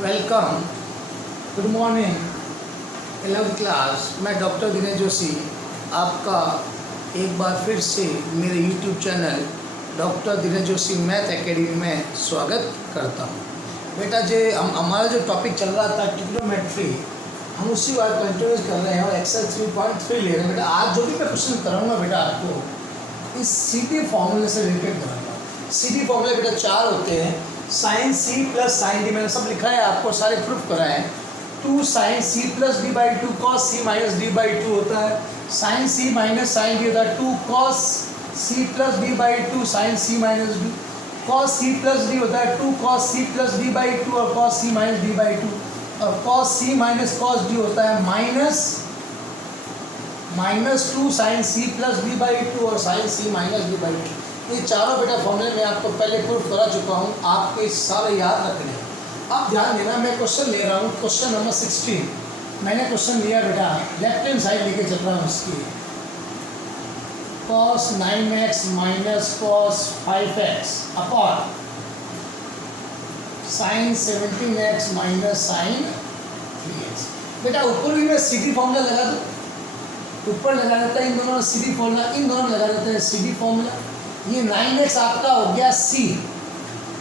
Welcome, good morning 11th class. मैं doctor Dinesh Joshi आपका एक बार फिर से मेरे YouTube channel doctor Dinesh Joshi math academy में स्वागत करता हूँ। बेटा हमारा जो टॉपिक चल रहा था ट्रिग्नोमेट्री, हम उसी बात कंटिन्यू कर रहे हैं और एक्सरसाइज 3.3 ले रहे हैं। बेटा आज जो भी मैं क्वेश्चन कराऊंगा बेटा आपको इस सीधी फॉर्मूले से रिलेटेड कराऊंगा। सीधी फॉर्मूले बेटा 4 होते हैं, sine C plus sine D, मैंने सब लिखा है, आपको सारे प्रूफ कराए हैं। 2 sine C plus D by 2 cos C minus D by 2 होता है। Sine C minus sine D होता है 2 cos C plus D by 2 sine C minus D. Cos C plus D होता है 2 cos C plus D by 2 और cos C minus D by 2। और cos C minus cos D होता है minus 2 sine C plus D by 2 और sine C minus D by 2। ये चारों बेटा फॉर्मूले मैं आपको पहले प्रूफ करा चुका हूँ, आपको सारे याद रखने हैं। अब ध्यान देना, मैं क्वेश्चन ले रहा हूँ, क्वेश्चन नंबर 16। मैंने क्वेश्चन लिया बेटा, लेफ्ट हैंड साइड लेके चल रहा हूँ उसकी। cos 9x minus cos 5x upon sine 17x minus sine 3x। बेटा ऊपर भी मैं सीधी फॉर्मूला लगा दूँ, ऊपर लगा देता है इन दोनों में सीधी फॉर्मूला, इन दोनों में लगा देते हैं सीधी फॉर्मूला। ये 9x आपका हो गया c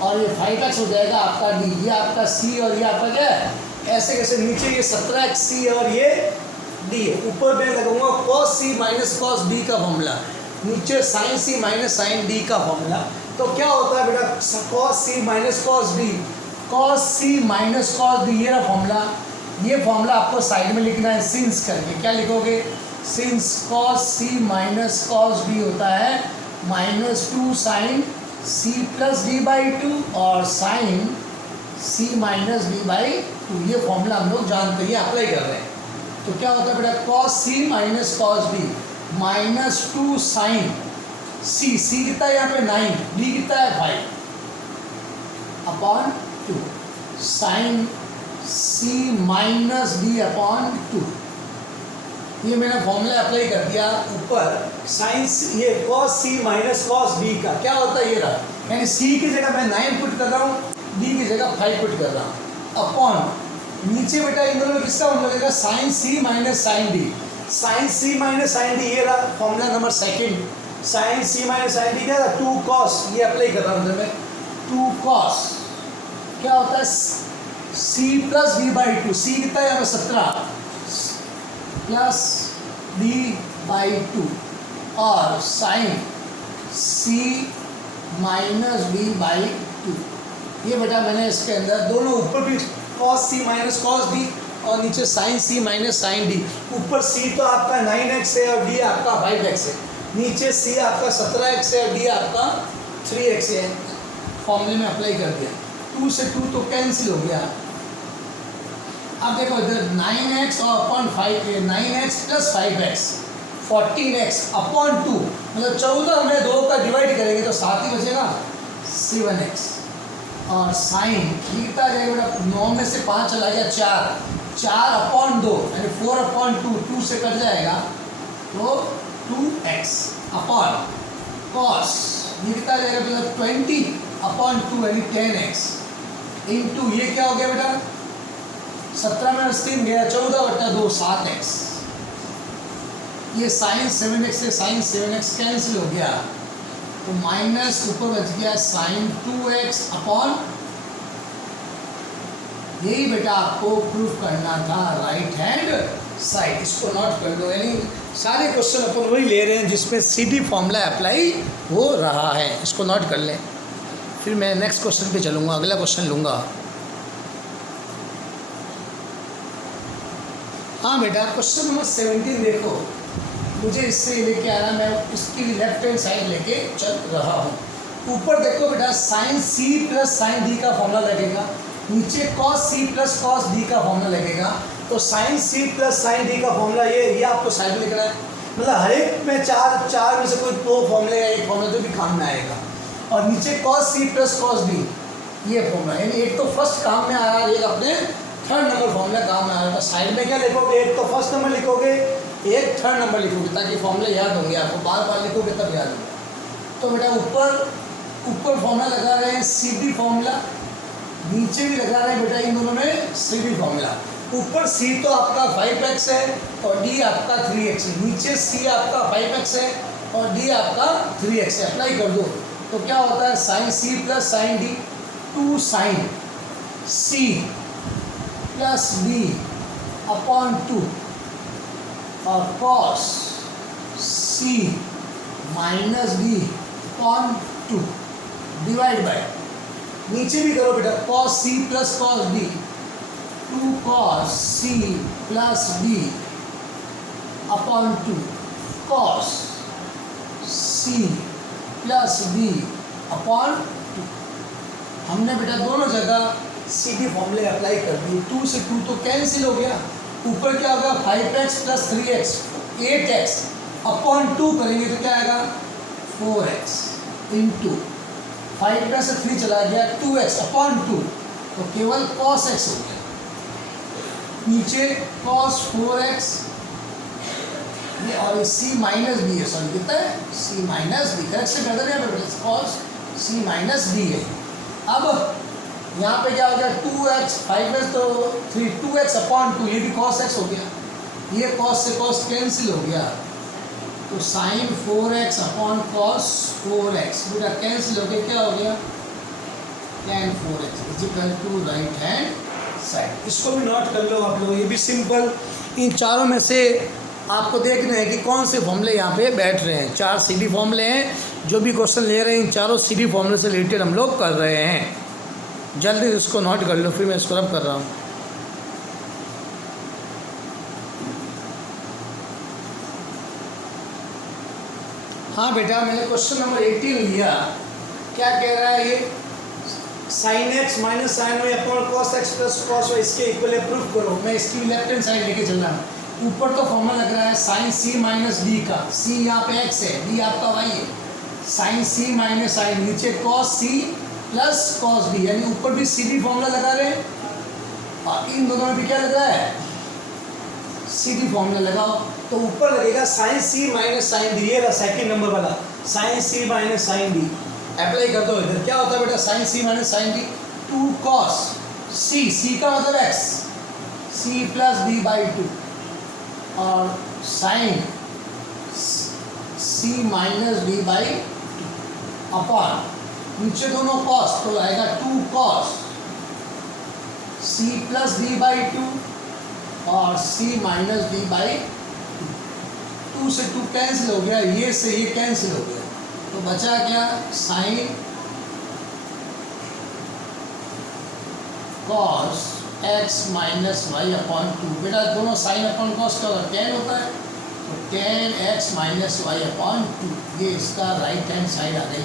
और ये 5x हो जाएगा आपका d। ये आपका c और ये आपका क्या है, ऐसे कैसे नीचे ये 17x c और ये d है। ऊपर मैं लगाऊंगा cos c minus cos d का फॉर्मूला, नीचे sin c minus sin d का फॉर्मूला। तो क्या होता है बेटा cos c minus cos d, cos c minus cos d, ये रहा फॉर्मूला। ये फॉर्मूला आपको साइड में लिखना है सिंस करके। क्या लिखोगे, since cos c minus cos d होता है -2 sine C plus D by 2 और sine C minus D by 2। ये फॉर्मूला हम लोग जानते हैं, अप्लाई कर रहे हैं। तो क्या होता है बेटा cos c minus cos d -2 sine C कितना है यहाँ पे 9, d कितना है 5 upon 2 sine c minus d upon 2। ये मैंने फॉर्मूला अप्लाई कर दिया ऊपर। साइंस ये cos c minus cos d का क्या होता है, ये रहा, यानी c की जगह मैं 9 पुट कर रहा हूँ, d की जगह 5 पुट कर रहा हूँ अपॉन नीचे बेटा इन दोनों में किसका फॉर्मूला लगेगा, sine c minus sine d। Sine c minus sine d ये रहा formula number 2। Sine c minus sine d क्या था 2 cos, ये अप्लाई कर रहा हूँ मैं 2 cos क्या होता है c plus d by 2। c कितना है यहाँ पे 17 प्लस d बाई 2 और sine c minus d by 2। ये बेटा मैंने इसके अंदर दोनों ऊपर भी cos c minus cos d और नीचे sine c minus sine d। ऊपर c तो आपका 9x है और d आपका 5x है, नीचे c आपका 17x है और d आपका 3x है। फॉर्मूले में अप्लाई कर दिया, 2 से 2 तो कैंसिल हो गया। अब देखो इधर 9x और upon 5, 9x plus 5x 14x upon 2, मतलब 14 में 2 का डिवाइड करेंगे तो 7 ही बचेगा 7x। और साइन ये कितना आ जाएगा बेटा, 9 में से 5 चला गया 4 अपॉन 2 यानी 4 अपॉन 2 से कट जाएगा तो 2x अपॉन कॉस ये कितना आ जाएगा बेटा 20 अपॉन 2 यानी 10x इंटू ये क्या हो गया बेटा 17 में 3 गया 14/2 7x। ये साइन 7x से साइन 7x कैंसिल हो गया तो माइनस ऊपर बच गया साइन 2x अपॉन, यही बेटा आपको प्रूफ करना था राइट हैंड साइड। इसको नोट कर दो, यानी सारे क्वेश्चन अपन वही ले रहे हैं जिसमें सीधी फॉर्मूला अप्लाई हो रहा है। इसको नोट कर लें, फिर मैं नेक्स्ट क्वेश्चन पे चलूँगा, अगला क्वेश्चन लूँगा। हाँ बेटा क्वेश्चन नंबर 17 देखो, मुझे इससे लेके आ रहा, मैं इसकी लेफ्ट हैंड साइड लेके चल रहा हूँ। ऊपर देखो बेटा sine c plus sine d का फॉर्मूला लगेगा, नीचे cos c plus cos d का फॉर्मूला लगेगा। तो sine c plus sine d का फॉर्मूला ये आपको साइड में लिखना है, मतलब हर एक में चार में से कोई 2 फॉर्मूले या एक फॉर्मूला जो भी काम में आएगा। और नीचे cos c plus cos d ये फॉर्मूला, यानी एक तो फर्स्ट काम में आ रहा है, एक अपने थर्ड नंबर फॉर्मूला काम में आ रहा है। साइड में क्या लिखोगे, एक तो फर्स्ट नंबर लिखोगे, एक थर्ड नंबर लिखोगे, ताकि फॉर्मूले याद होंगे आपको, बार बार लिखोगे तब याद होगा। तो बेटा ऊपर फॉर्मूला लगा रहे हैं सीधी फॉर्मूला, नीचे भी लगा रहे हैं बेटा इन दोनों में सीडी फॉर्मूला। ऊपर सी तो आपका 5x है और डी आपका 3x है, नीचे सी आपका 5x है और डी आपका 3x है। अप्लाई कर दो तो क्या होता है, sine C plus sine D, 2 sine C plus D upon 2 और cos C minus D upon 2 divide by, नीचे भी करो बेटा, cos C plus cos D, 2 cos C plus D upon 2 cos C plus D upon 2। हमने बेटा दोनों जगह C D फॉर्मूले अप्लाई कर दिए। 2 से 2 तो कैंसिल हो गया, ऊपर क्या होगा 5x plus 3x 8x upon 2 करेंगे तो क्या आएगा 4x इंटू 5 में से 3 चला गया 2x अपॉन 2 तो केवल cos x हो गया, नीचे cos 4x ये और c माइनस डी है, सॉरी कितना है c माइनस डी, करेक्ट से कर देना cos c माइनस डी है। अब यहाँ पे क्या हो गया 2x 5x तो 3 2x अपॉन 2 ये भी cos x हो गया, ये cos से cos कैंसिल हो गया तो sign 4x upon cos 4x बेटा कैंसिल हो गया, क्या हो गया tan 4x is equal to right hand side. इसको भी नोट कर लो आप लोग, ये भी सिंपल। इन चारों में से आपको देखना है कि कौन से फॉर्मूले यहाँ पे बैठ रहे हैं। 4 सीडी फॉर्मूले हैं, जो भी क्वेश्चन ले रहे हैं इन चारों सीडी फॉर्मूले से रिलेटेड हम लोग कर रहे हैं। जल्दी इसको नोट कर लो, फिर मैं इसको रब कर रहा हूँ। हाँ बेटा मैंने क्वेश्चन नंबर 18 लिया, क्या कह रहा है ये sine X minus sine Y upon cos X plus cos Y इसके इक्वल है, प्रूफ करो। मैं इसकी लेफ्ट हैंड साइड लेके चल रहा हूँ। ऊपर तो फॉर्मूला लग रहा है साइन सी माइनस डी का, सी यहाँ पे एक्स है, डी आपका वाई है, साइन सी माइनस साइन, नीचे cos C plus cos D, यानी ऊपर भी सी डी फॉर्मूला लगा रहे हैं और इन दोनों में भी क्या लग रहा है सी डी फॉर्मूला लगाओ। तो ऊपर लगेगा sine C minus sine D, ये रहा सेकेंड नंबर वाला sine C minus sine D, apply कर दो इधर। क्या होता है बेटा sine C minus sine D, 2 cos C, C का मतलब X, C plus D by 2 और sine C minus D by 2 upon नीचे दोनों कॉस तो आएगा 2 cos C plus D by 2 और सी माइनस डी बाई 2 से 2 कैंसिल हो गया, ये से ये कैंसिल हो गया तो बचा क्या sine cos X minus Y upon 2। बेटा दोनों साइन अपॉन कॉस का टेन होता है तो tan X minus Y upon 2, ये इसका राइट हैंड साइड आ गई।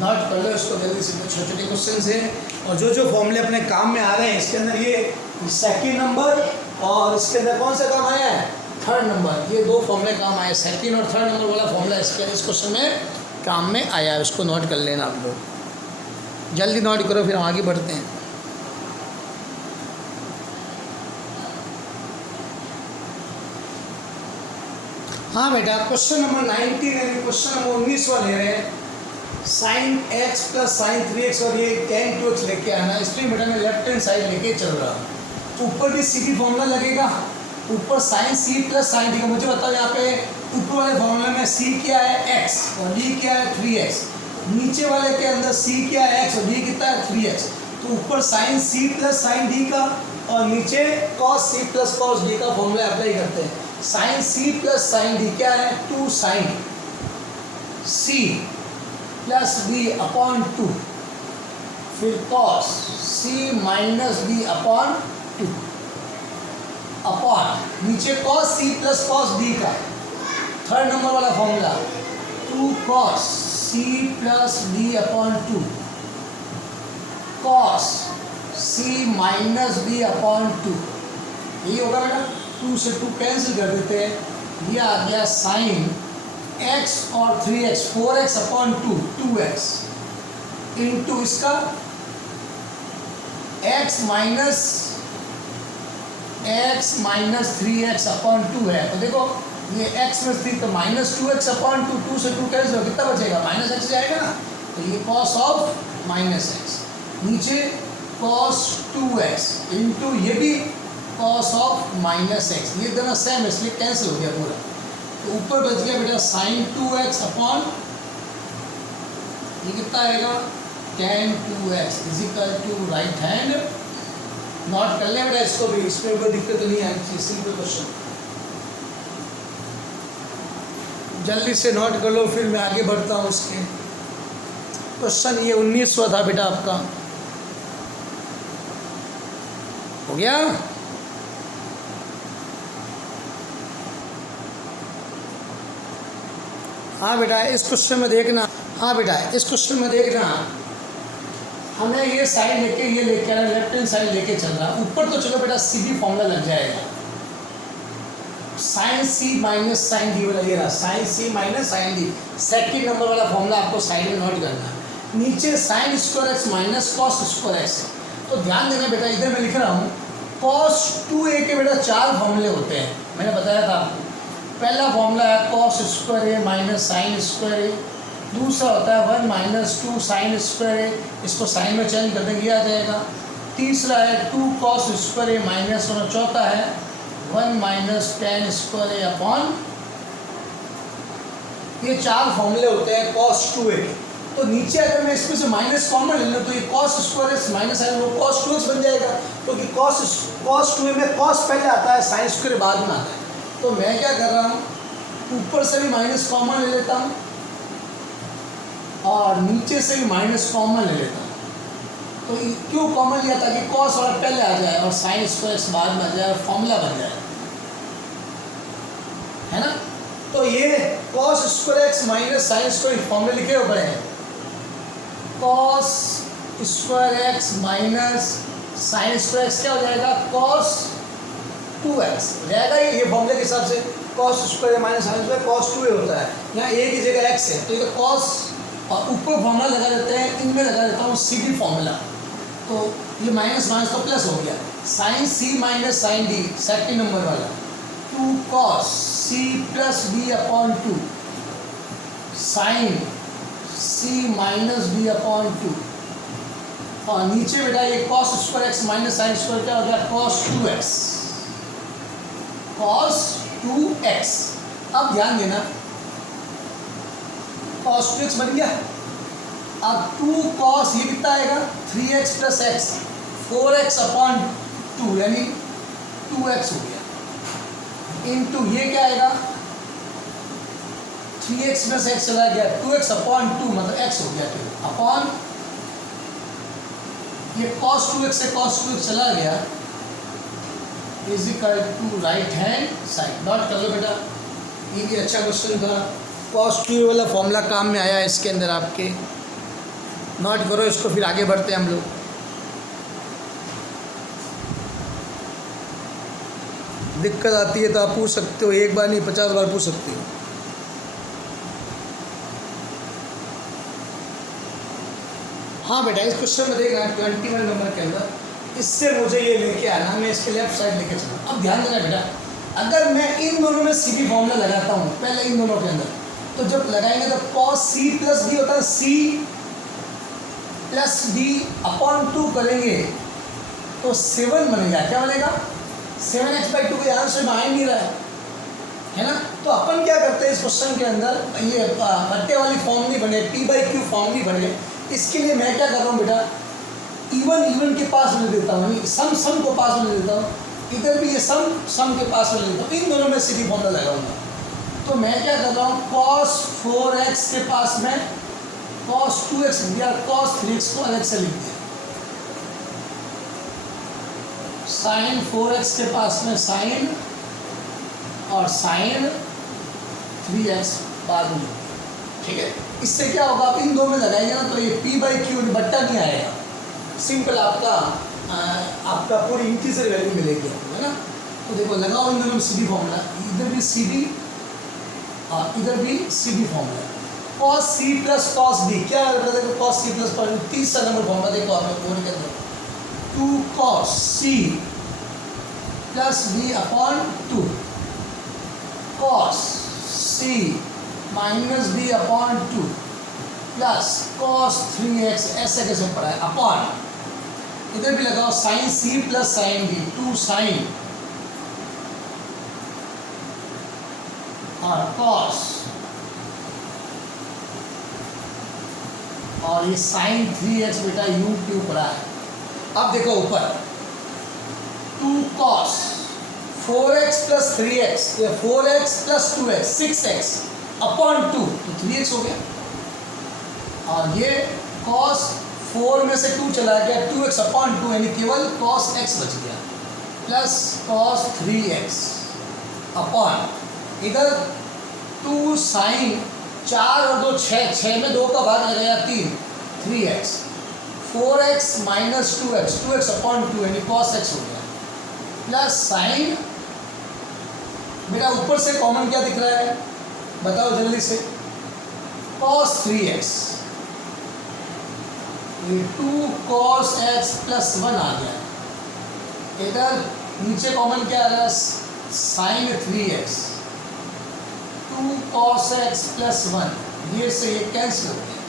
नोट कर लो इसको जल्दी से, छोटे छोटे क्वेश्चन है और जो फॉर्मूले अपने काम में आ रहे हैं इसके अंदर ये सेकेंड नंबर और इसके अंदर कौन सा काम आया है थर्ड नंबर, ये 2 फॉर्मूले काम आए, सेकेंड और थर्ड नंबर वाला फॉर्मूला इसके इस क्वेश्चन में काम में आया है। उसको नोट कर लेना आप लोग, जल्दी नोट करो फिर हम आगे बढ़ते हैं। हाँ बेटा क्वेश्चन नंबर 19 है, क्वेश्चन नंबर 19वां ले रहे हैं, sine x plus sign 3x और ये tan 2x लेके आना। इसलिए बेटा मैं लेफ्ट हैंड साइड लेके चल रहा हूँ। ऊपर भी सी डी फॉर्मूला लगेगा, ऊपर sine C plus sine D का, मुझे बताओ यहाँ पे ऊपर वाले फॉर्मूले में सी क्या है x और डी क्या है 3x, नीचे वाले के अंदर सी क्या है x और डी कितना है 3x। तो ऊपर sine C plus sine D का और नीचे cos C plus cos D का फॉर्मूला अप्लाई करते हैं। Sine C plus sine D क्या है 2 sine C plus D upon 2, फिर cos C minus D upon 2 upon नीचे cos C plus cos D का थर्ड नंबर वाला formula 2 cos C plus D upon 2 cos C minus D upon 2, यही होगा बेटा। 2 से 2 कैंसिल कर देते हैं, ये आ गया साइन x और 3x 4x upon 2 2x into इसका x माइनस 3x अपॉन 2 है। तो देखो ये x में 3 तो माइनस 2x अपॉन 2, 2 से 2 कैंसिल हो, कितना बचेगा माइनस x जाएगा ना, तो ये कॉस ऑफ माइनस x, नीचे cos 2x इंटू ये भी cos ऑफ माइनस एक्स, ये दोनों सेम इसलिए कैंसिल हो गया पूरा। तो ऊपर बच गया बेटा sin 2x अपॉन ये कितना आएगा tan 2x is equal to right hand. Note कर लें बेटा इसको भी, इसमें कोई दिक्कत नहीं आएगी, सिंपल क्वेश्चन जल्दी से नोट कर लो, फिर मैं आगे बढ़ता हूँ। उसके क्वेश्चन ये 19वां था बेटा आपका, हो गया। हाँ बेटा इस क्वेश्चन में देखना, हाँ बेटा इस क्वेश्चन में देखना, हमें ये साइड लेके ये लेके आना, लेफ्ट हैंड साइड लेके चल रहा। ऊपर तो चलो बेटा सी बी फॉर्मूला लग जाएगा, sine C minus sine D वाला ये रहा, sine C minus sine D, second number वाला फॉर्मूला आपको साइड में नोट करना है। नीचे sine square x minus cos square x, तो ध्यान देना बेटा इधर मैं लिख रहा हूँ कॉस 2a के बेटा 4 फॉर्मूले होते हैं, मैंने बताया था आपको। पहला फॉर्मूला है cos square A minus sine square ए, दूसरा होता है 1 माइनस 2 साइन स्क्वायर ए, इसको साइन में चेंज कर देंगे आ जाएगा। तीसरा है 2 कॉस स्क्वायर ए माइनस, और चौथा है 1 माइनस टेन स्क्वायर ए अपॉन, ये 4 फॉर्मूले होते हैं कॉस 2a के। तो नीचे अगर मैं इसमें से माइनस कॉमन ले लूँ तो ये cos square x minus sine वो कॉस 2x बन जाएगा, क्योंकि कॉस 2a में कॉस पहले आता है, साइन स्क्वायर बाद में आता है। तो मैं क्या कर रहा हूँ, ऊपर से भी माइनस कॉमन ले लेता हूँ और नीचे से भी माइनस कॉमन ले लेता हूँ। तो क्यों कॉमन लिया, ताकि कॉस वाला पहले आ जाए और साइन स्क्वायर एक्स बाद में आ जाए और फॉर्मूला बन जाए, है ना। तो ये cos square x minus sine square फॉर्मूले लिखे हुए हैं, cos square x minus sine square x क्या हो जाएगा, कॉस 2x रहेगा ये फॉर्मूले के हिसाब से। Cos square minus sine square cos 2a होता है, यहाँ a की जगह x है, तो ये कॉस और ऊपर फॉर्मूला लगा देते हैं, इनमें लगा देता हूँ सी डी फॉर्मूला, तो ये माइनस माइनस तो प्लस हो गया, sine C minus sine D second number वाला, 2 cos C plus B upon 2 sine C minus B upon 2, और नीचे बेटा ये cos square x minus sine square क्या हो गया, कॉस 2x, cos 2x। अब ध्यान देना cos 2x बन गया। अब 2 cos ये कितना आएगा 3x plus x, 4x upon 2 यानी 2x हो गया, इनटू ये क्या आएगा 3x प्लस एक्स चला गया, 2x अपॉन 2 मतलब x हो गया, अपॉन ये cos 2x से cos 2x चला गया is equal to right hand side. Note कर लो बेटा, ये भी अच्छा क्वेश्चन था, cos 2 वाला फॉर्मूला काम में आया इसके अंदर आपके, नोट करो इसको, फिर आगे बढ़ते हैं हम लोग। दिक्कत आती है तो आप पूछ सकते हो, एक बार नहीं 50 बार पूछ सकते हो। हाँ बेटा इस क्वेश्चन में देखना 21 नंबर के अंदर, इससे मुझे ये लेके आना, मैं इसके लेफ्ट साइड लेके चलूँ। अब ध्यान देना बेटा, अगर मैं इन दोनों में सी बी फॉर्मूला लगाता हूँ पहले इन दोनों के अंदर, तो जब लगाएंगे तो cos c प्लस डी होता है, c प्लस डी अपॉन 2 करेंगे तो 7 बनेगा, क्या बनेगा 7x/2 के आंसर में आ ही नहीं रहा है ना। तो अपन क्या करते हैं इस क्वेश्चन के अंदर, ये घट्टे वाली फॉर्म नहीं बने, p/q फॉर्म नहीं बने, इसके लिए मैं क्या कर रहा हूँ बेटा, इवन के पास ले देता हूँ, सम को पास में ले देता हूँ, इधर भी ये सम के पास में ले देता हूँ, इन दोनों में सी डी फॉर्मूला लगाऊंगा। तो मैं क्या कर रहा हूँ, cos 4x के पास में cos 2x लिख दिया, cos 3x को अलग से लिख दिया, sin 4x के पास में sin और sin 3x बाद में, ठीक है। इससे क्या होगा, आप इन दो में लगाएंगे ना तो ये p/q बट्टा नहीं आएगा, सिंपल आपका पूरी इंटीजर वैल्यू मिलेगी आपको, है ना। तो देखो लगाओ इन दोनों में सी डी फॉर्मूला, इधर भी सी डी और इधर भी C D formula, cos c plus cos d क्या है, देखो cos c plus cos d, तीसरा नंबर फॉर्मूला देखो आप लोग के अंदर, 2 cos c plus b upon 2 cos c minus b upon 2 plus cos 3x, ऐसे कैसे पढ़ा है, अपॉन इधर भी लगाओ sine C plus sine B, 2 sine और कॉस, और ये साइन 3x बेटा यू क्यू पड़ा है। अब देखो ऊपर 2 cos 4x plus 3x, 4x plus 2x 6x upon 2, तो 3x हो गया। और ये कॉस 4 में से 2 चला गया, 2x अपॉन 2 यानी केवल कॉस x बच गया, प्लस कॉस 3x अपॉन इधर 2 साइन 4 और 2 6, 6 में 2 का भाग लगाया 3, 3x 4x minus 2x upon 2 यानी कॉस x हो गया, प्लस साइन मेरा ऊपर से कॉमन क्या दिख रहा है बताओ जल्दी से, कॉस 3x, ये 2 कॉस x प्लस 1 आ गया। इधर नीचे कॉमन क्या आ रहा है, sign 3x, 2 cos x plus 1, ये से ये कैंसिल हो गया,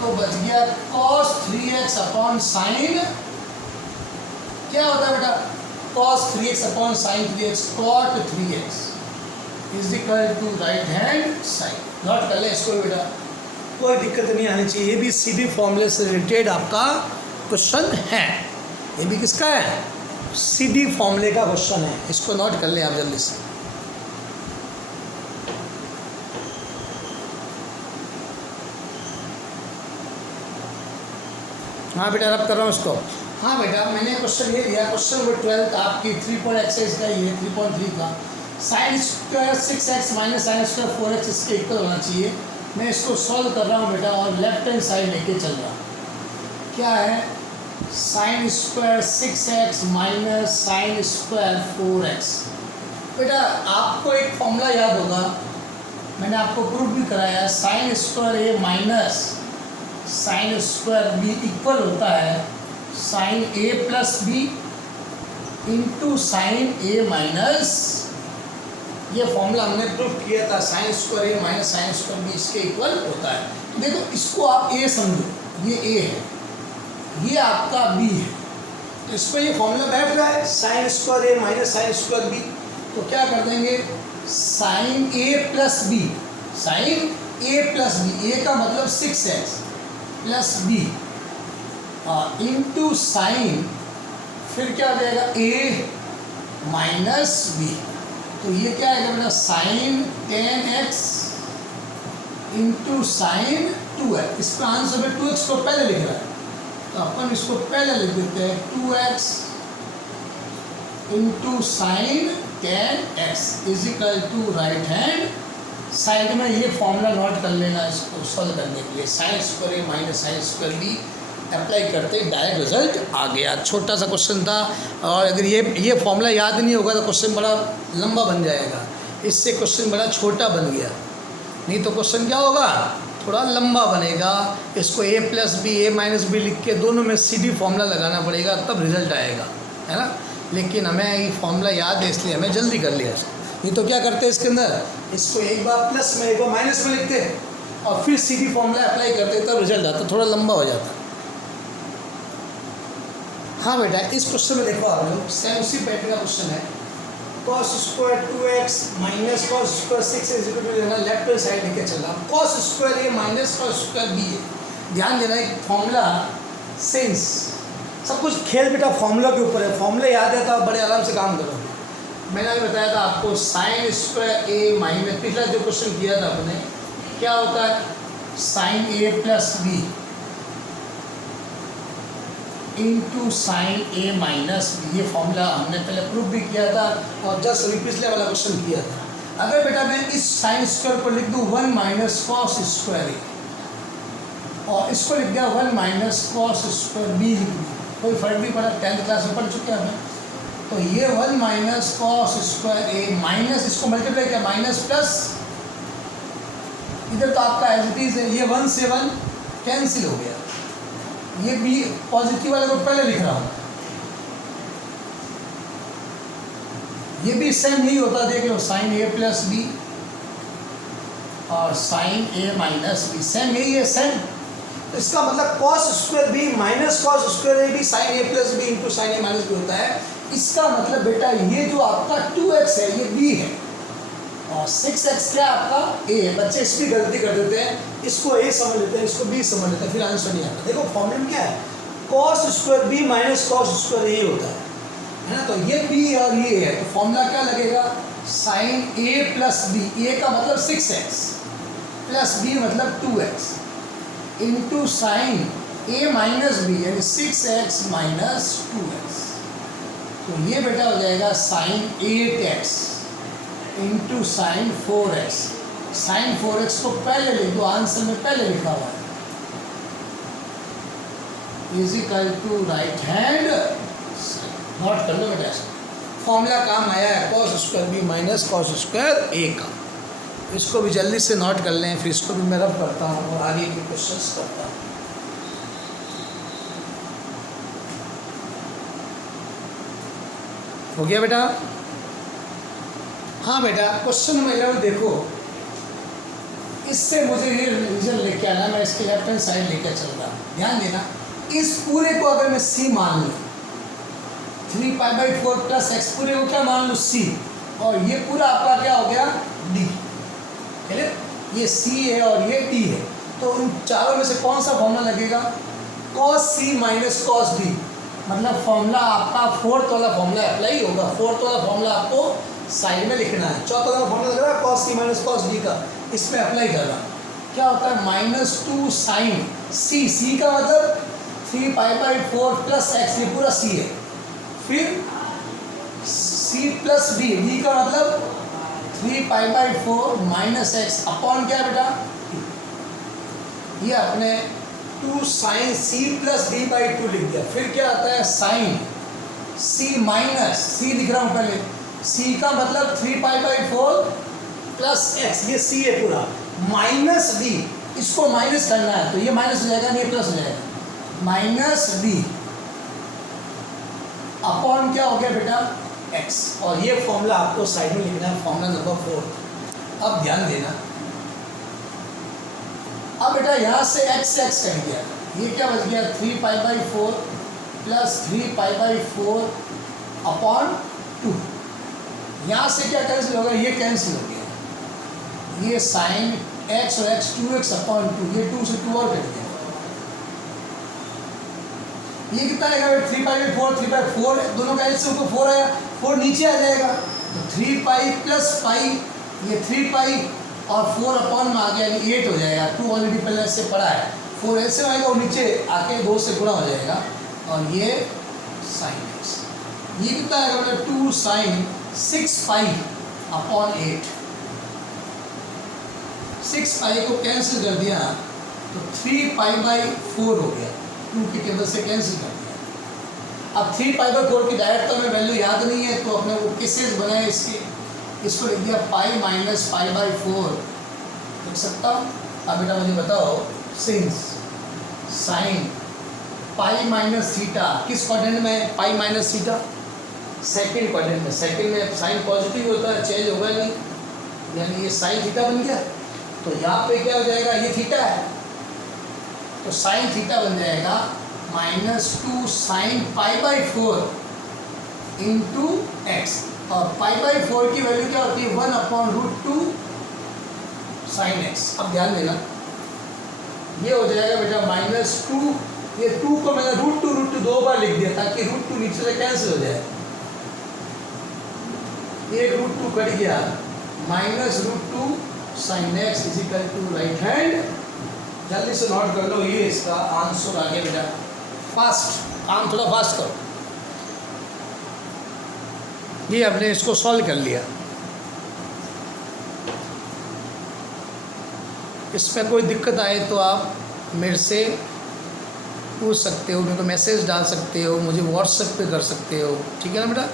तो बच गया कॉस 3x अपॉन साइन, क्या होता है बेटा cos 3x upon sine 3x, cot 3x is equal to right hand side. Note कर ले इसको बेटा, कोई दिक्कत नहीं आनी चाहिए, ये भी सीधी फॉर्मूले से रिलेटेड आपका क्वेश्चन है, ये भी किसका है, सीधी फॉर्मूले का क्वेश्चन है, इसको नोट कर ले आप जल्दी से। हाँ बेटा रब कर रहा हूँ इसको। हाँ बेटा मैंने क्वेश्चन ये लिया, क्वेश्चन नंबर 12 आपकी 3 पॉइंट एक्सरसाइज का, ये 3.3 का, sine square 6x minus sine square 4x इसके इक्वल होना चाहिए। मैं इसको सॉल्व कर रहा हूँ बेटा और लेफ्ट हैंड साइड लेके चल रहा हूँ। क्या है, sine square 6x minus sine square 4x। बेटा आपको एक फॉर्मूला याद होगा, मैंने आपको प्रूफ भी कराया, sine square A minus sine square B equal होता है sine A plus B into sine A minus, ये फॉर्मूला हमने प्रूफ किया था, sine square A minus sine square B इसके इक्वल होता है। देखो इसको आप ए समझो, ये ए है, ये आपका बी है, तो इसको ये फॉर्मूला बैठ रहा है sign square A minus sine square B, तो क्या कर देंगे sign A plus B, sine A plus B, ए का मतलब 6x plus B into sign, फिर क्या हो जाएगा ए माइनस बी, तो ये क्या आएगा बेटा sign 10x into sine 2x। इसका आंसर में 2x को पहले लिख रहा है, तो अपन इसको पहले लिख देते हैं 2x into sine 10x is equal to right hand side में। ये फॉर्मूला नोट कर लेना इसको सॉल्व करने के लिए, sine square A minus sine square B apply करते डायरेक्ट रिजल्ट आ गया। छोटा सा क्वेश्चन था, और अगर ये फॉर्मूला याद नहीं होगा तो क्वेश्चन बड़ा लंबा बन जाएगा, इससे क्वेश्चन बड़ा छोटा बन गया, नहीं तो क्वेश्चन क्या होगा थोड़ा लंबा बनेगा। इसको ए प्लस बी ए माइनस बी लिख के दोनों में सीधी फॉर्मूला लगाना पड़ेगा, तब रिजल्ट आएगा, है ना। लेकिन हमें ये फॉर्मूला याद है इसलिए हमें जल्दी कर लिया इसको, नहीं तो क्या करते इसके अंदर इसको एक बार प्लस में एक बार माइनस में लिखते और फिर सीधी फॉर्मूला अप्लाई करते, तब रिजल्ट आता, थोड़ा लंबा हो जाता। हाँ बेटा इस क्वेश्चन में देखो आप लोग, सेम उसी पैटर्न का क्वेश्चन है, cos square 2x minus cos square 6 is equal to लेना, लेफ्ट हैंड साइड लेके चलना, cos square a minus cos square b है। ध्यान देना एक फॉर्मूला सेंस सब कुछ खेल बेटा फॉर्मूला के ऊपर है, फॉर्मूला याद है तो आप बड़े आराम से काम करोगे। मैंने अभी बताया था आपको साइन स्क्वायर ए माइनस, पिछला जो क्वेश्चन किया था आपने, क्या होता है sine A plus B into sine A minus B, ये फॉर्मूला हमने पहले प्रूफ भी किया था और जस्ट अभी पिछले वाला क्वेश्चन किया था। अगर बेटा मैं इस साइन स्क्वायर को लिख दूँ 1 माइनस कॉस स्क्वायर ए, और इसको लिख दिया 1 माइनस कॉस स्क्वायर बी लिख दिया, कोई फर्क नहीं पड़ा, 10th क्लास में पढ़ चुके हैं हमें। तो ये 1 minus cos square A minus, इसको मल्टीप्लाई किया माइनस प्लस, इधर तो आपका एज इट इज है, ये 1 से 1 कैंसिल हो गया, ये बी पॉजिटिव वाले को पहले लिख रहा हूँ, ये भी सेम ही होता, देख लो साइन ए प्लस बी और sine A minus B same यही है सेम। इसका मतलब cos square B minus cos square A B sine A plus B into sine A minus B होता है। इसका मतलब बेटा ये जो आपका 2x है ये b है और 6x क्या आपका a है। बच्चे इस भी गलती कर देते हैं, इसको a समझ लेते हैं, इसको b समझ लेते हैं, फिर आंसर नहीं आता। देखो फॉर्मूला क्या है, cos square b minus cos square a होता है ना। तो ये b और ये है, तो फॉर्मूला क्या लगेगा, sine a plus B, a का मतलब 6x प्लस b मतलब 2x into sine a minus B यानी 6x माइनस 2x। तो ये बेटा हो जाएगा sign 8x into sine 4x। Sign 4x को पहले लिख दो, आंसर में पहले लिखा हुआ है, is equal to right hand. Note कर लो बेटा, फॉर्मूला काम आया है cos square B minus cos square A का। इसको भी जल्दी से नोट कर लें, फिर इसको भी मैं रब करता हूँ और आगे के क्वेश्चंस करता हूँ। हो गया बेटा? हाँ बेटा, क्वेश्चन नंबर 11 देखो, इससे मुझे ये रिविजन लेके आना, मैं इसके लेफ्ट हैंड साइड लेके चल रहा हूँ। ध्यान देना, इस पूरे को अगर मैं c मान लूँ, 3π/4 प्लस x पूरे को क्या मान लूँ c, और ये पूरा आपका क्या हो गया d। चलिए, ये c है और ये d है, तो उन चारों में से कौन सा फॉर्मूला लगेगा, cos c minus cos d। मतलब फॉर्मूला आपका फोर्थ वाला फॉर्मूला अप्लाई होगा। फोर्थ वाला फॉर्मूला आपको साइड में लिखना है। चौथा वाला फॉर्मूला लग रहा है cos c minus cos d का, इसमें अप्लाई करना। क्या होता है, -2 साइन c का मतलब 3π/4 प्लस x, ये पूरा c है, फिर c प्लस d का मतलब 3π/4 माइनस x अपॉन क्या बेटा, ये अपने 2 साइन c प्लस d/2 लिख दिया। फिर क्या आता है साइन c माइनस c लिख रहा हूँ पहले, c का मतलब 3π/4 प्लस x, ये c है पूरा, माइनस d, इसको माइनस करना है तो ये माइनस हो जाएगा, ये प्लस हो जाएगा, माइनस d अपॉन क्या हो गया बेटा x। और ये फॉर्मूला आपको साइड में लिखना है, फॉर्मूला नंबर 4। अब ध्यान देना, अब बेटा यहाँ से x कट गया, ये क्या बच गया 3π/4 प्लस 3π/4 अपॉन 2। यहाँ से क्या कैंसिल होगा, ये कैंसिल हो गया, ये साइन x और x 2x अपॉन 2, ये 2 से 2 और कट गया। ये कितना आएगा, 3π/4 3π/4 दोनों का एच से ऊपर 4 आया, 4 नीचे आ जाएगा, तो 3π प्लस पाई, ये 3π और 4 अपॉन में आ गया, यानी 8 हो जाएगा। 2 ऑलरेडी पहले से पड़ा है, 4 ऐसे आएगा और नीचे आके 2 से गुणा हो जाएगा, और ये साइन x, ये कितना आएगा मतलब 2 साइन 6π अपॉन 8। 6π को कैंसिल कर दिया तो 3π/4 हो गया, 2 की टेबल से कैंसिल कर दिया। अब 3π/4 की डायरेक्ट तो हमें वैल्यू याद नहीं है, तो अपने वो केसेस बनाए इसके, इसको लिख दिया पाई माइनस π/4 लिख सकता हूँ। अब बेटा मुझे बताओ, since sine pi minus theta किस क्वाड्रेंट में, pi minus theta second quadrant में। सेकंड में साइन पॉजिटिव होता है, चेंज होगा नहीं, यानी ये साइन थीटा बन गया। तो यहाँ पे क्या हो जाएगा, ये थीटा है, तो साइन थीटा बन जाएगा -2 साइन π/4 इंटू एक्स, और π/4 की वैल्यू क्या होती है 1/√2 साइन एक्स। अब ध्यान देना, ये हो जाएगा बेटा -2, ये 2 को मैंने √2 2 बार लिख दिया ताकि √2 नीचे से कैंसिल हो जाए, एक √2 कट गया, -√2 sine X is equal to right hand. जल्दी से नोट कर लो, ये इसका आंसर आ गया बेटा। फास्ट काम, थोड़ा फास्ट करो। ये हमने इसको सॉल्व कर लिया। इसमें कोई दिक्कत आए तो आप मेरे से पूछ सकते हो, मेरे को मैसेज डाल सकते हो, मुझे व्हाट्सएप पे कर सकते हो, ठीक है ना बेटा।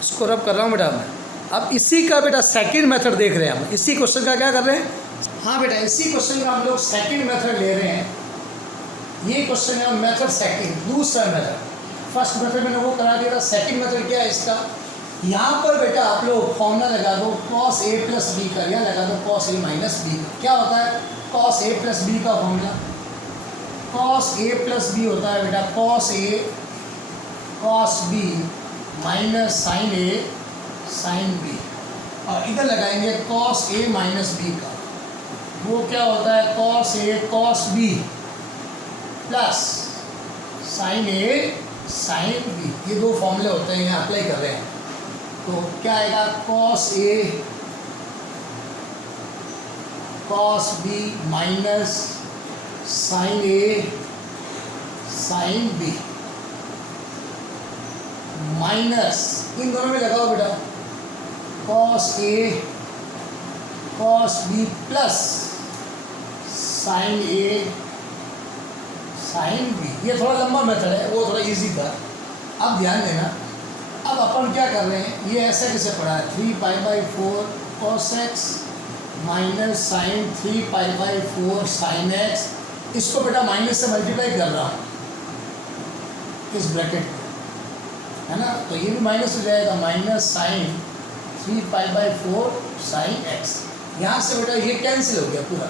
इसको रब कर रहा हूँ बेटा मैं। अब इसी का बेटा सेकंड मेथड देख रहे हैं हम, इसी क्वेश्चन का क्या कर रहे हैं, हाँ बेटा इसी क्वेश्चन का हम लोग सेकंड मेथड ले रहे हैं। ये क्वेश्चन है मेथड सेकंड, दूसरा मेथड। फर्स्ट मेथड मैंने वो करा दिया था, सेकंड मेथड क्या है इसका, यहाँ पर बेटा आप लोग फॉर्मूला लगा दो cos a प्लस बी का, या लगा दो cos a माइनस बी का। क्या होता है cos a प्लस बी का formula? cos a plus B होता है बेटा cos a cos b minus sin a sin b, और इधर लगाएंगे cos a माइनस b का, वो क्या होता है cos a cos b plus sin a sin b। ये दो फॉर्मूले होते हैं, यहाँ अप्लाई कर रहे हैं। तो क्या आएगा cos a cos b minus sin a sin b minus, इन दोनों में लगाओ बेटा cos a cos b plus sin a sin b। ये थोड़ा लंबा मेथड है, वो थोड़ा इजी था। अब ध्यान देना, अब अपन क्या कर रहे हैं, ये ऐसे कैसे पढ़ा है 3π/4 cos x माइनस साइन 3π/4 sin x, इसको बेटा माइनस से मल्टीप्लाई कर रहा हूँ इस ब्रैकेट में, है ना। तो ये भी माइनस हो जाएगा, माइनस साइन 3π/4 sin x। यहाँ से बेटा ये कैंसिल हो गया पूरा,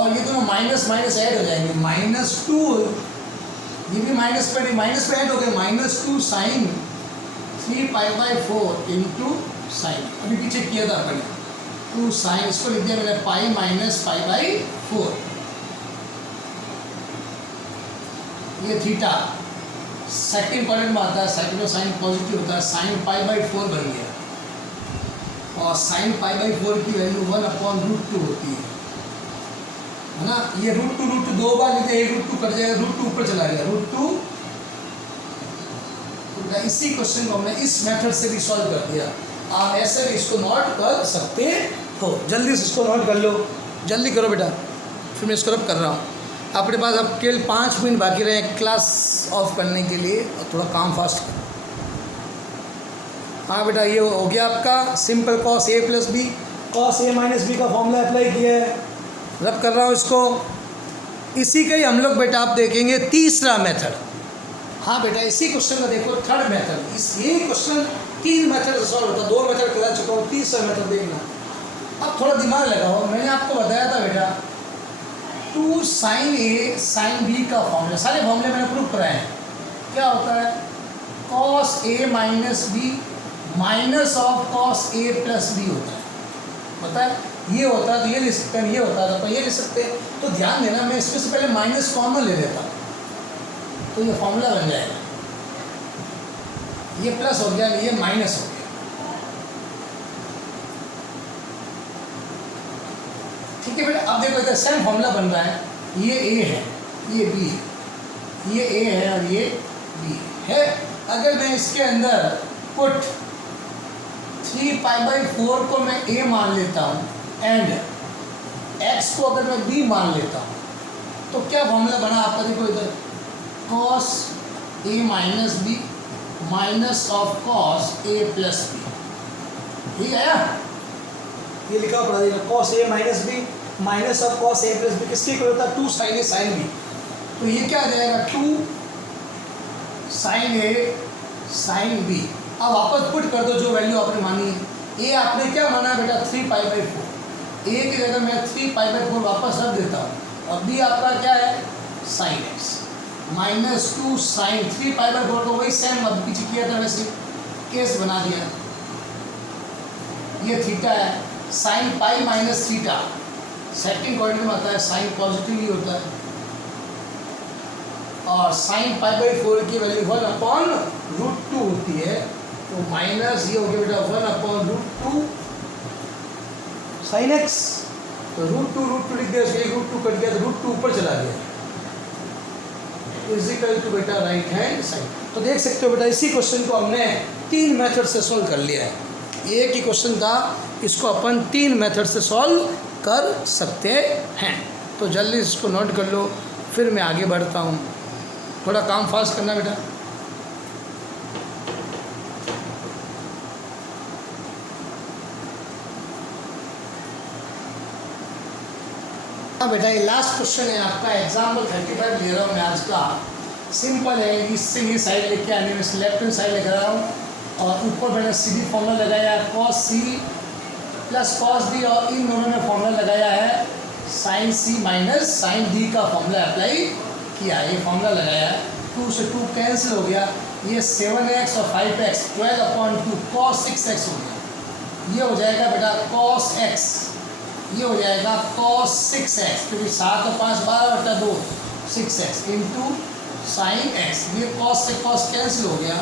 और ये दोनों माइनस माइनस ऐड हो जाएंगे, -2, ये भी माइनस पे ऐड हो गए, -2 साइन 3π/4 इंटू साइन, अभी पीछे किया था अपन 2 साइन, इसको लिख दिया मैंने पाई माइनस π/4। ये थीटा सेकंड क्वाड्रेंट में आता है, सेकंड में साइन पॉजिटिव होता है, साइन π/4 बन गया, और साइन π/4 की वैल्यू 1/√2 होती है ना। ये √2 दो बार लिखे, एक √2 कट जाएगा, √2 ऊपर चला गया, √2। इसी क्वेश्चन को हमने इस मेथड से भी सॉल्व कर दिया। आप ऐसे भी इसको नोट कर सकते हो, जल्दी से इसको नोट कर लो, जल्दी करो बेटा, फिर मैं इसको रब कर रहा हूँ। अपने पास अब केवल 5 मिनट बाकी रहे क्लास ऑफ करने के लिए, और थोड़ा काम फास्ट करो। हाँ बेटा, ये हो गया आपका simple cos a plus B, cos a minus B का फॉर्मूला अप्लाई किया है, रब कर रहा हूँ इसको। इसी का ही हम लोग बेटा आप देखेंगे तीसरा मेथड। हाँ बेटा, इसी क्वेश्चन का देखो थर्ड मेथड। यही क्वेश्चन 3 मेथड से सॉल्व होता है, 2 मेथड करा चुका हूँ, तीसरा मेथड देखना। अब थोड़ा दिमाग लगाओ, मैंने आपको बताया था बेटा 2 sin a sin b का फॉर्मूला, सारे फॉर्मूले मैंने प्रूव कराए हैं। क्या होता है cos a minus B minus of cos a plus B होता है, पता है ये होता है, तो ये लिख सकते हैं, ये होता था तो ये लिख सकते हैं। तो ध्यान देना, मैं इसमें से पहले माइनस कॉमन ले लेता, तो ये फॉर्मूला बन जाएगा, ये प्लस हो गया, ये माइनस हो गया। ठीक है बेटा, अब देखो इधर सेम फॉर्मूला बन रहा है, ये a है, ये b है, ये a है और ये b है। अगर मैं इसके अंदर पुट 3π/4 को मैं a मान लेता हूँ एंड x को अगर मैं b मान लेता हूँ, तो क्या फॉर्मूला बना आपका, देखो इधर cos a minus B minus of cos a plus B. ठीक है, ये लिखा पड़ा देगा cos a minus B minus of cos a plus B, किसके इक्वल होता है 2 sin a sin b। तो ये क्या आ जाएगा 2 sin a sin b। अब वापस पुट कर दो जो वैल्यू आपने मानी है। a आपने क्या माना है बेटा 3π/4, a की जगह मैं 3π/4 वापस रख देता हूँ, और b आपका क्या है sin x -2 sin 3π/4 को वही सेम अब पीछे किया था वैसे केस बना दिया। ये थीटा है, sine pi minus theta second quadrant में आता है, साइन पॉजिटिव ही होता है, और साइन π/4 की वैल्यू 1/√2 होती है, तो माइनस ये हो गया बेटा 1/√2 sin x। तो √2 लिख दिया, इसलिए √2 कट गया, तो √2 ऊपर चला गया, इजिकल टू बेटा राइट हैंड साइड। तो देख सकते हो बेटा, इसी क्वेश्चन को हमने 3 मेथड से सॉल्व कर लिया है। एक ही क्वेश्चन था, इसको अपन 3 मेथड से सॉल्व कर सकते हैं। तो जल्दी इसको नोट कर लो, फिर मैं आगे बढ़ता हूँ। थोड़ा काम फास्ट करना बेटा। हाँ बेटा, ये लास्ट क्वेश्चन है आपका, एग्जाम्पल 35 ले रहा हूँ मैं आज का। सिंपल है, इससे ये साइड लेके आने में लेफ्ट हैंड साइड लेकर आ रहा हूँ, और ऊपर मैंने सी डी फॉर्मूला लगाया cos C plus cos D, और इन दोनों में फॉर्मूला लगाया है sine C minus sine D का फॉर्मूला अप्लाई किया। ये फॉर्मूला लगाया है, 2 से 2 कैंसिल हो गया, ये 7x और 5x 12/2 cos 6x हो गया। ये हो जाएगा बेटा cos x, ये हो जाएगा cos 6x, क्योंकि 7 और 5 12/2 6x इंटू साइन x। ये cos से cos कैंसिल हो गया,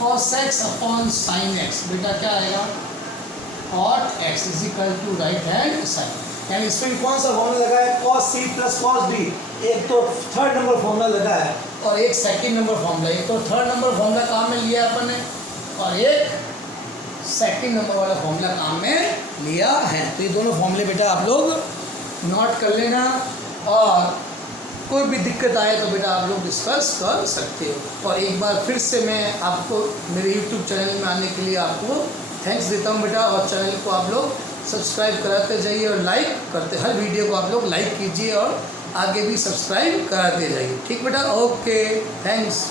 cos x upon sine x। बेटा क्या आएगा cot x is equal to right hand side. यानी इसमें कौन सा फॉर्मूला लगा है cos c plus cos d, एक तो थर्ड नंबर फॉर्मूला लगा है और एक सेकंड नंबर फॉर्मूला। एक तो थर्ड नंबर फॉर्मूला काम में लिया अपन ने और एक सेकंड नंबर वाला फॉर्मूला काम में लिया है। तो ये दोनों फॉर्मूले बेटा आप लोग नोट कर लेना, और कोई भी दिक्कत आए तो बेटा आप लोग डिस्कस कर सकते हो। और एक बार फिर से मैं आपको मेरे यूट्यूब चैनल में आने के लिए आपको थैंक्स देता हूँ बेटा, और चैनल को आप लोग सब्सक्राइब कराते जाइए और लाइक करते, हर वीडियो को आप लोग लाइक कीजिए और आगे भी सब्सक्राइब कराते जाइए। ठीक बेटा, ओके, थैंक्स।